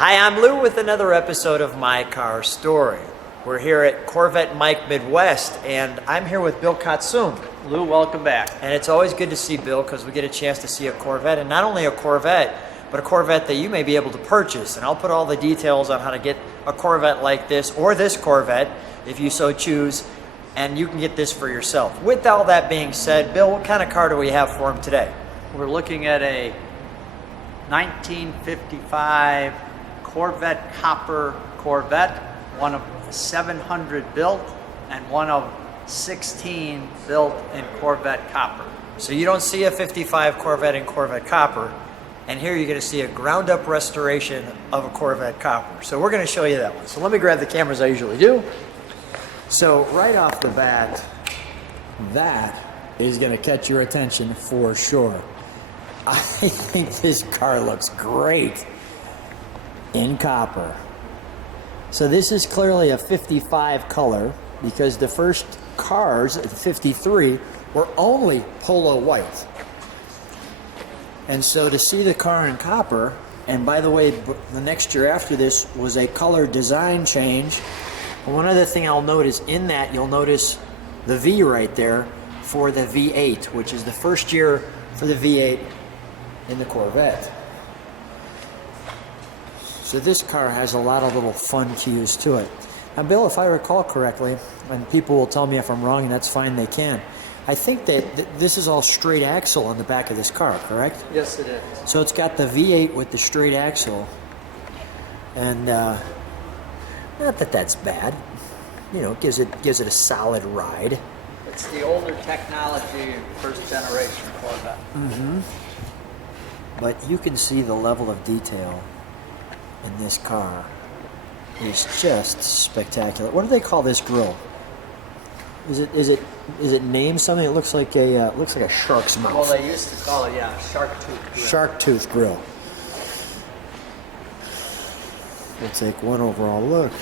Hi, I'm Lou with another episode of My Car Story. We're here at Corvette Mike Midwest, and I'm here with Bill Kotzum. Lou, welcome back. And it's always good to see Bill because we get a chance to see a Corvette, and not only a Corvette, but a Corvette that you may be able to purchase. And I'll put all the details on how to get a Corvette like this, or this Corvette, if you so choose, and you can get this for yourself. With all that being said, Bill, what kind of car do we have for him today? We're looking at a 1955 Corvette Copper Corvette, one of 700 built and one of 16 built in Corvette Copper. So you don't see a 55 Corvette in Corvette Copper, and here you're going to see a ground-up restoration of a Corvette Copper. So we're going to show you that one. So let me grab the camera as I usually do. So right off the bat, that is going to catch your attention for sure. I think this car looks great in copper. So this is clearly a 55 color because the first cars, the 53, were only polo white. And so to see the car in copper, and by the way, the next year after this was a color design change. And one other thing I'll note is in that you'll notice the V right there for the V8, which is the first year for the V8 in the Corvette. So this car has a lot of little fun cues to it. Now, Bill, if I recall correctly, and people will tell me if I'm wrong, and that's fine, they can. I think that this is all straight axle on the back of this car, correct? Yes, it is. So it's got the V8 with the straight axle, and not that that's bad. You know, gives it a solid ride. It's the older technology, first generation Corvette. Mm-hmm. But you can see the level of detail in this car is just spectacular. What do they call this grille? Is it named something? It looks like a shark's mouth. Well, they used to call it, shark tooth grill. Shark tooth grill. We'll take one overall look.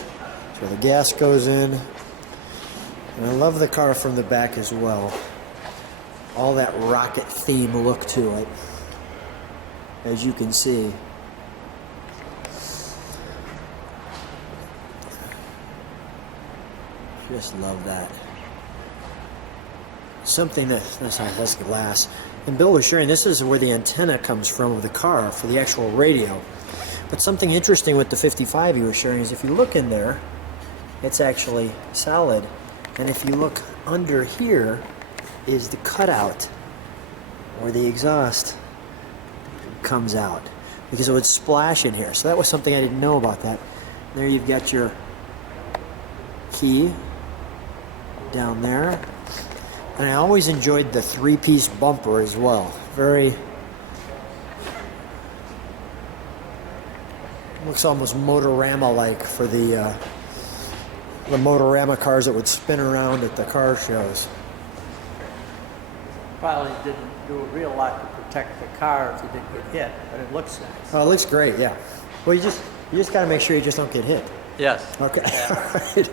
So the gas goes in. And I love the car from the back as well. All that rocket theme look to it, as you can see. Just love that. Something that's glass. And Bill was sharing, this is where the antenna comes from of the car for the actual radio. But something interesting with the 55 he was sharing is if you look in there, it's actually solid. And if you look under here is the cutout where the exhaust comes out, because it would splash in here. So that was something I didn't know about that. There you've got your key down there. And I always enjoyed the three-piece bumper as well. Very, looks almost Motorama-like for the Motorama cars that would spin around at the car shows. Probably didn't do a real lot to protect the car if you didn't get hit, but it looks nice. Oh, it looks great, yeah. Well, you just got to make sure you just don't get hit. Yes. Okay. Yeah. All right.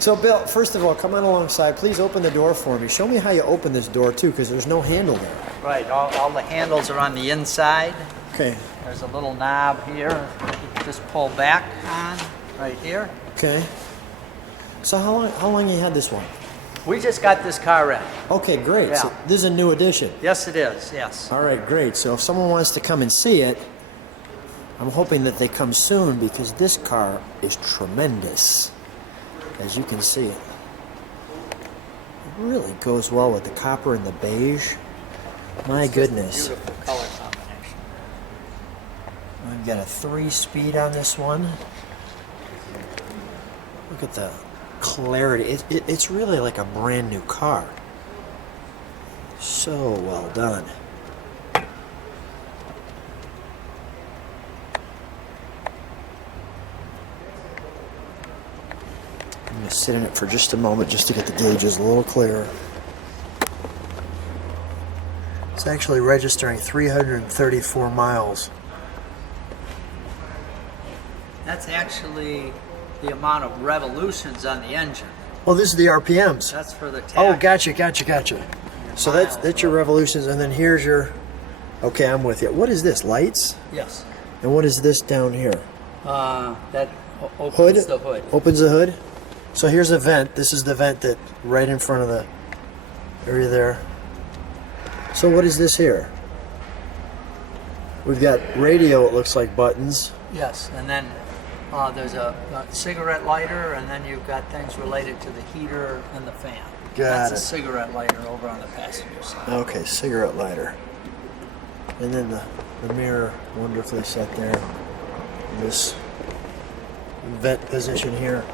So, Bill, first of all, come on alongside. Please open the door for me. Show me how you open this door, too, because there's no handle there. Right. All the handles are on the inside. Okay. There's a little knob here. You can just pull back on right here. Okay. So how long you had this one? We just got this car in. Okay, great. Yeah. So this is a new addition. Yes, it is. Yes. All right, great. So if someone wants to come and see it, I'm hoping that they come soon because this car is tremendous, as you can see it. It really goes well with the copper and the beige. My goodness. Beautiful color combination. We've got a 3-speed on this one. Look at the clarity. It's really like a brand new car. So well done. I'm going to sit in it for just a moment just to get the gauges a little clearer. It's actually registering 334 miles. That's actually the amount of revolutions on the engine. Oh, this is the RPMs. That's for the tax. Oh, gotcha. So that's your revolutions, and then here's your... Okay, I'm with you. What is this, lights? Yes. And what is this down here? That opens Hood? the hood. Opens the hood. So here's a vent. This is the vent that right in front of the area there. So what is this here? We've got radio, it looks like, buttons. Yes, and then there's a cigarette lighter, and then you've got things related to the heater and the fan. Got That's it. a cigarette lighter over on the passenger side. Okay, cigarette lighter. And then the mirror wonderfully set there. This vent position here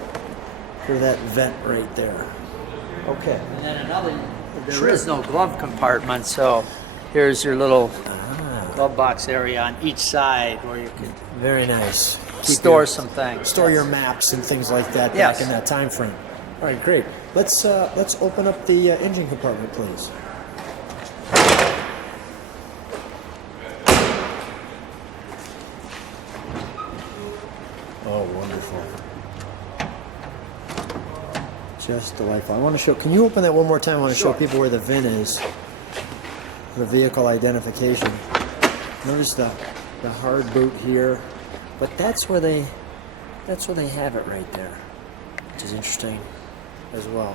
for that vent right there. Okay. And then there is no glove compartment, so here's your little glove box area on each side where you can Very nice. store some things. Store your maps and things like that Yes. back in that time frame. All right, great. Let's open up the engine compartment, please. Oh, wonderful. Just delightful. I want to show, can you open that one more time? I want to show Sure. people where the VIN is. The vehicle identification. Notice the hard boot here. But that's where they have it right there. Which is interesting as well.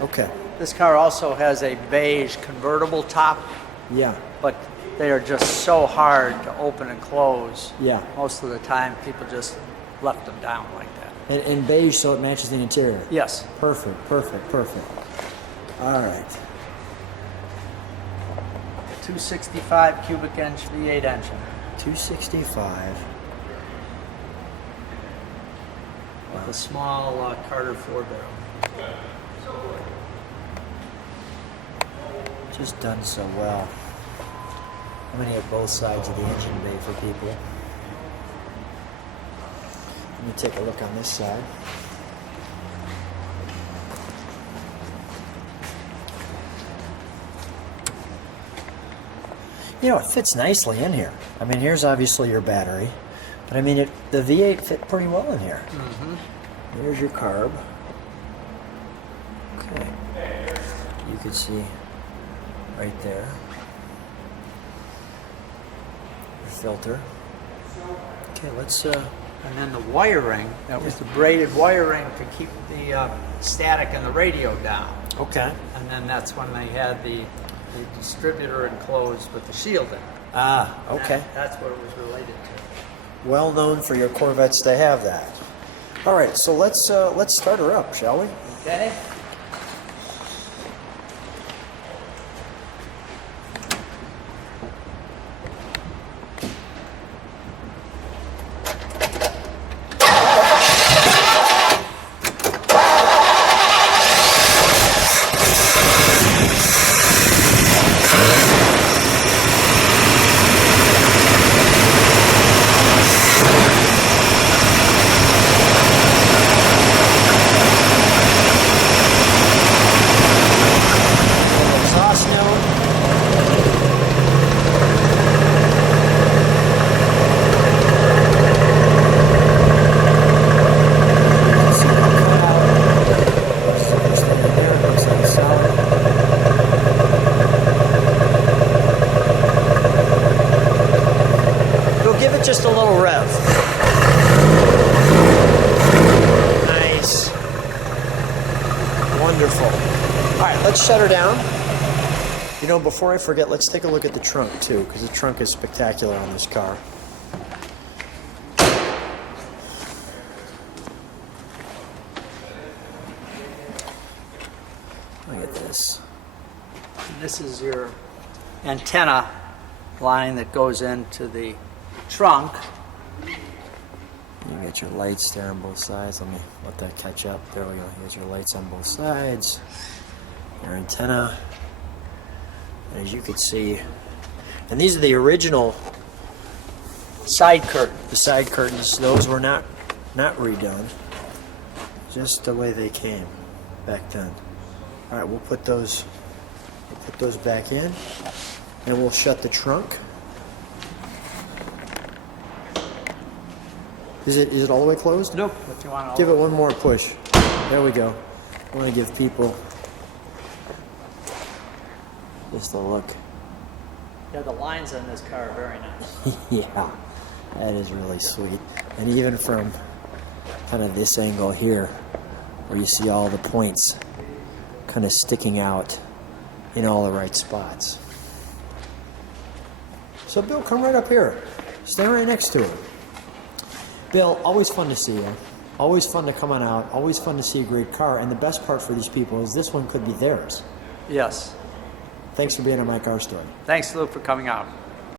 Okay. This car also has a beige convertible top, Yeah. but they are just so hard to open and close. Yeah. Most of the time, people just left them down like that. And beige so it matches the interior. Yes. Perfect, perfect, perfect. All right. 265 cubic inch V8 engine. 265. With a small Carter 4-barrel. Just done so well. I'm going to have both sides of the engine bay for people. Let me take a look on this side. You know, it fits nicely in here. I mean, here's obviously your battery, but I mean, the V8 fit pretty well in here. Mm-hmm. Here's your carb. Okay. You can see right there. Your filter. Okay, let's And then the wiring, that was the braided wiring to keep the static in the radio down. Okay. And then that's when they had the distributor enclosed with the shielding. Ah, okay. That's what it was related to. Well known for your Corvettes to have that. All right, so let's start her up, shall we? Okay. Exhaust note. We'll give it just a little rev. Nice. Wonderful. All right, let's shut her down. You know, before I forget, let's take a look at the trunk too, because the trunk is spectacular on this car. Look at this. And this is your antenna line that goes into the trunk. You got your lights there on both sides. Let me let that catch up. There we go. You got your lights on both sides. Your antenna. And as you can see, and these are the original Side curtain. the side curtains. Those were not redone. Just the way they came back then. All right, we'll put those back in, and we'll shut the trunk. Is it all the way closed? Nope. If you want to Give it one more push. There we go. I want to give people just a look. Yeah, the lines on this car are very nice. Yeah, that is really sweet. And even from kind of this angle here, where you see all the points kind of sticking out in all the right spots. So Bill, come right up here. Stay right next to him. Bill, always fun to see you. Always fun to come on out. Always fun to see a great car. And the best part for these people is this one could be theirs. Yes. Thanks for being on My Car Story. Thanks, Lou, for coming out.